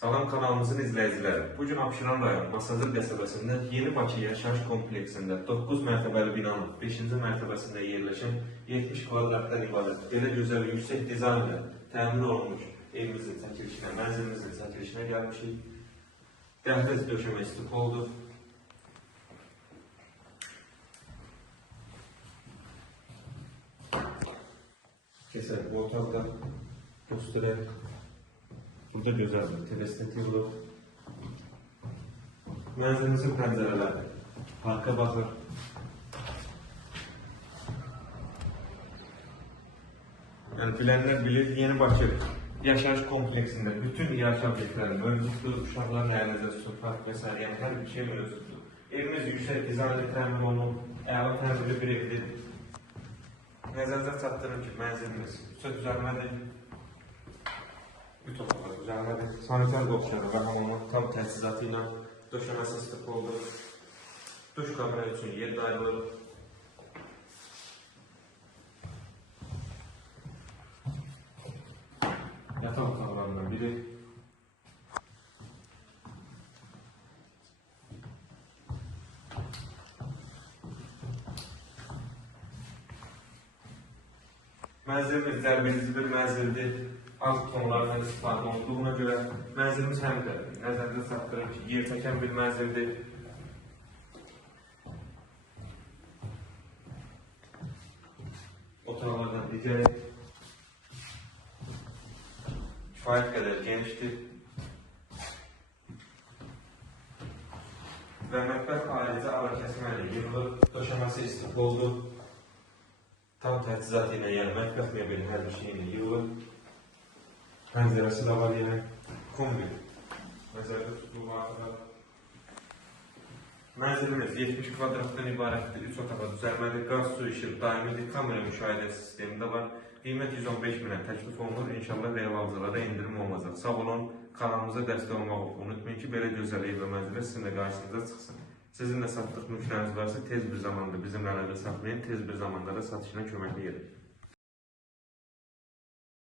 Salam kanalımızın izləyiciləri. Bugün Abşeron rayon Masazır qəsəbəsində Yeni Bakı yaşayış kompleksində 9 mərtəbəli binanın 5-ci mərtəbəsində yerləşən 70 kvadratdan ibarət belə gözəl yüksək dizaynla təmin olunmuş evimizin çəkilişinə, mənzilimizin çəkilişinə gəlmişik. Dəhliz döşəmə istif oldu. Keçək bu otaqda göstərək. Burada gözəl bir telestetik olur. Mənzilimizin pəncərələri parka baxır. Yəni bilənlər bilir, Yeni Bakı yaşayış kompleksində bütün yaşayış obyektləri mövcuddur. Uşaqların əlinizə su, park və s. yəni hər bir şey mövcuddur. Evimiz yüksək dizaynlı təmin olunub, əla təmirli bir evdir. Nəzərinizə çatdırın ki, mənzilimiz yüksək düzəlmədir. Bütün otalar düzəlmədir. Sanitar qopşları və hamamın tam təchizatı ilə döşəməsi istif oldu. Duş kabini üçün yer ayrılır. Yataq otaqlarından biri. Mənzilimiz cəlbedici bir mənzildir. Alt tonlarından istifadə olduğuna görə mənzilimiz həm də nəzərdə çatdırır ki, yer çəkən bir mənzildir. Otaqlardan digəri kifayət qədər genişdir. Və mətbəx ayrıca ara kəsmə ilə yığılır, döşəməsi istif oldu. Tam təchizatı ilə, yəni mətbəx mebelin hər bir şeyi ilə yığılır. Pəncərəsi də var, yəni kombi. Nəzərdə tutulur. Mənzilimiz 70 kvadratdan ibarətdir, 3 otağa düzəlmədir, qaz, su, işıq, daimidir, kamera müşahidə sistemi də var. Qiymət 115 minə təklif olunur, inşallah real alıcılara indirim olacaq. Sağ olun, kanalımıza dəstək olmağı unutmayın ki, belə gözəl ev və mənzillər sizin də qarşınıza çıxsın. Sizin də satdıq müştəriniz varsa tez bir zamanda bizim əlində saxlayın, tez bir zamanda da satışına köməklik edin.